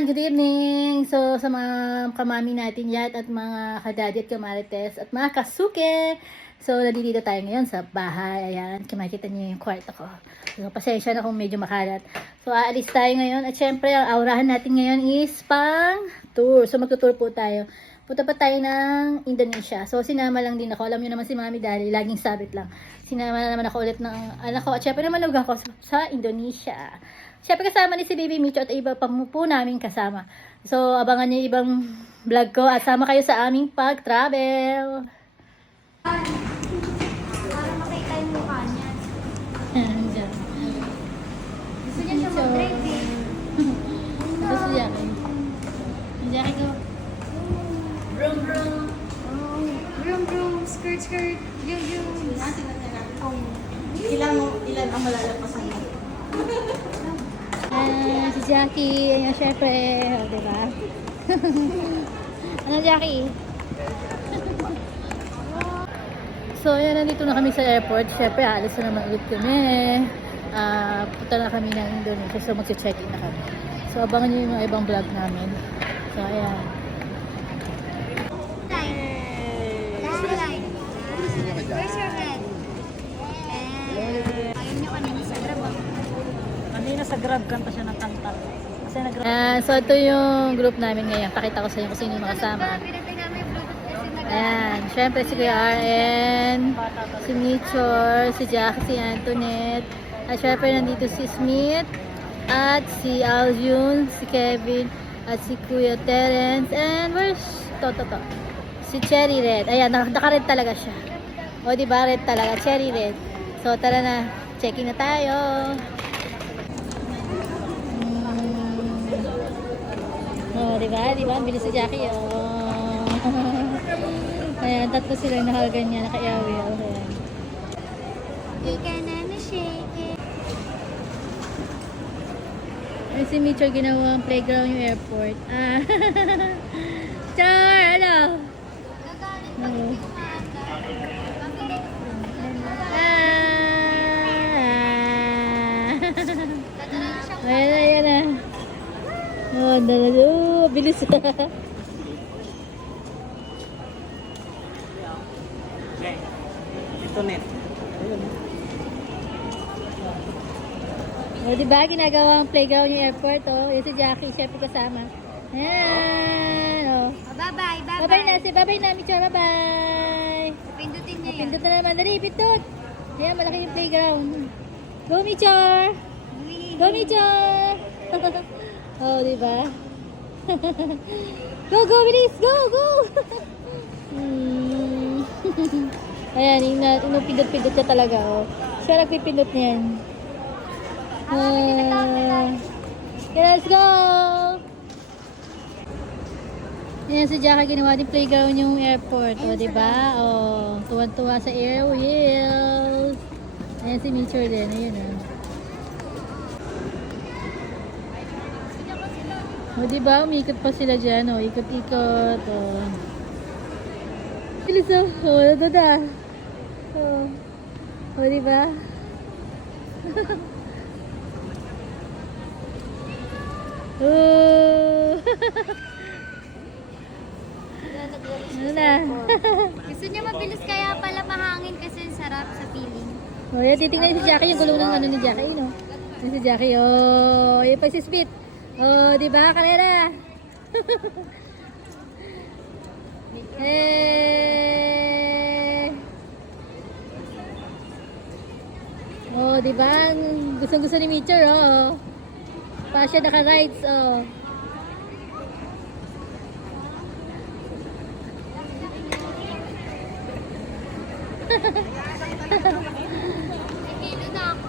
Ayan, good evening. So, sa mga kamami natin yan at mga kadadi at kamarites at mga kasuke. So, nandito tayo ngayon sa bahay. Ayan, makikita niyo yung kwarto ko. So, pasensya na kung medyo makalat. So, aalis tayo ngayon. At syempre, ang aurahan natin ngayon is pang tour. So, magtutour po tayo. Punta pa tayo ng Indonesia. So, sinama lang din ako. Alam niyo naman si Mami Dali, laging sabit lang. Sinama na naman ako ulit ng anak ko. At syempre naman ako sa Indonesia. Syempre kasama ni si Baby Micho at iba pa po namin kasama. So, abangan niyo ibang vlog ko at sama kayo sa aming pag-travel. Para makita yung mukha niya. Diyan. Gusto niya siya mag-drive eh. Gusto niya kayo. Diyan ko. Brum brum. Oh, brum brum. Skirt skirt. Yun yun. Ilan ang malalagpasan mo? Si Jackie. Ayan, syempre. O, diba? Ano, Jackie? So, ayan, nandito na kami sa airport. Syempre, alis na naman ulit kami. Punta na kami ng Indonesia. So, mag-check-in na kami. So, abangan nyo yung mga ibang vlog namin. So, ayan. Where's your head? Ayun niyo kanina sa grab. Kanina sa Grab, kanta siya ng kanta. Kasi nag-Grab. So, ito yung group namin ngayon. Pakita ko sa inyo kung sino yung makasama. Pinatay namin yung Bluetooth kasi Ayan. Syempre, si Kuya RN, si Mitchor, si Jack, si Antoinette. At syempre, nandito si Smith, at si Aljun, si Kevin, at si Kuya Terence. And where's Toto? Si Cherry Red. Ayan, naka-red talaga siya. O, diba? Red talaga. Cherry Red. So, tara na. Checking na tayo. Oh, diba? Diba? Ang bilis si Jackie. Oh. Ayan, tatlo silang nakaganyan, naka-airwheel. Ayan. Ika na na shake it. Ay, si Mitchell ginawang playground yung airport. Ah. Char! Ano? Ano? Ayan na, ayan na. Oh, dalaga. Oh, bilis. Ito net. Ayun. O, diba? Ginagawang playground yung airport, oh. Yung si Jackie, syempre kasama. Ayan, oh. Oh, bye-bye, bye-bye. Bye-bye na, bye-bye na, Mitchell. Bye-bye. Pindutin niya yan. Pindot na naman. Dali, pindot. Ayan, malaki yung playground. Go, Mitchell. Go, Mitchell. Oh, diba? Go, go, bilis. Go, go. Ayan, inupindot-pindot siya talaga, oh. Siya nagpipindot niyan. Let's go! Ayan, si Jackie ginawa din playground yung airport, o, diba? O, tuwan-tuwa sa air wheels. Ayan si Mitchell din, ayun, o. O, diba? Umikot pa sila dyan, o. Ikot-ikot, o. Bilis, o. O, dada. O. O, diba? Oh. Ano na? Gusto niya mabilis kaya pala mahangin kasi sarap sa feeling. Oh, yan, titingnan si Jackie yung gulong ng ano ni Jackie, no? Yan si Jackie, oh, yung pag si Smith. Oh, di ba? Kalera. Eh. Oh, di ba? Gusto-gusto ni Mitchell, oh. Pa siya naka-rides, oh. Nakikilo na ako.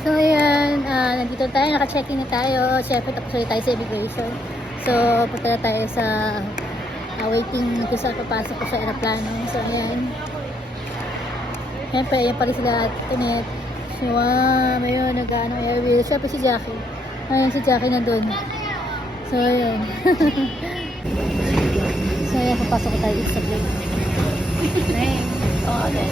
So, ayan, nandito tayo, naka-check-in na tayo. Siyempre, tapos ulit tayo sa immigration. So, punta na tayo sa waiting kung saan papasok ko sa aeroplano. So, ayan. Siyempre, ayan pala sila at Tinet. Wow, mayroon nag-ano airwheel. Siyempre si Jackie. Ayan si Jackie nandun. So, ayan. So, ayan, papasok ko tayo sa plane. Oh, okay.